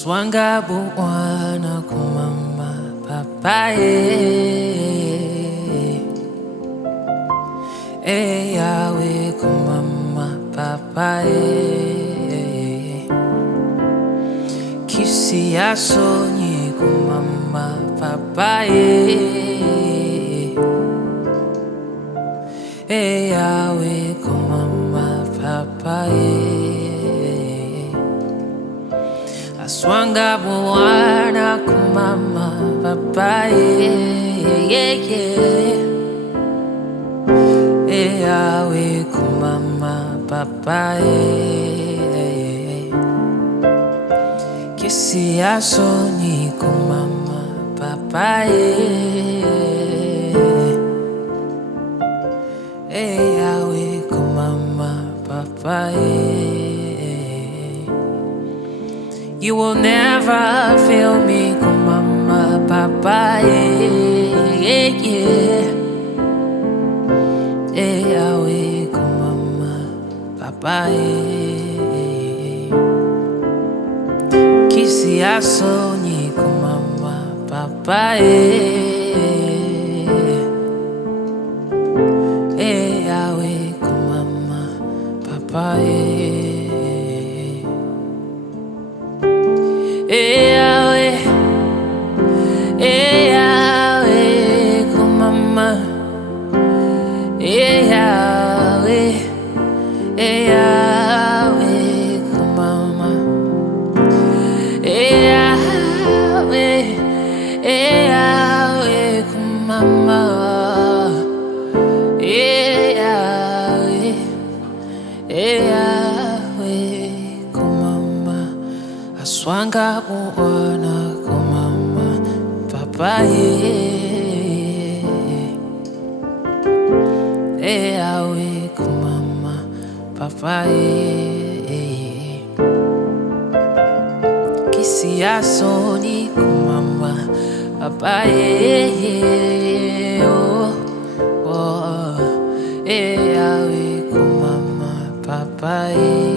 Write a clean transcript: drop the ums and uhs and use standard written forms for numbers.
Aswanga buwana kumama papaye. Yawe kumama papaye. Kisi asonyi kumama papaye. Yawe kumama papaye. Aswanga buwana kumama papaye. Yawe kumama papaye. Kisi asoni kumama papaye. Yawe kumama papaye. You will never fail me, kumama papaye. Yawe kumama papaye. Kisi asoni kumama papaye. Yawe kumama papaye. Yawe, Yawe kumama. Yawe, Yawe kumama. Yawe, Yawe kumama. Yawe, Yawe kumama. Aswanga buwana kumama papaye. Yawe kumama papaye. Kisi asoni kumama papaye. Oh, oh. Yawe kumama papaye.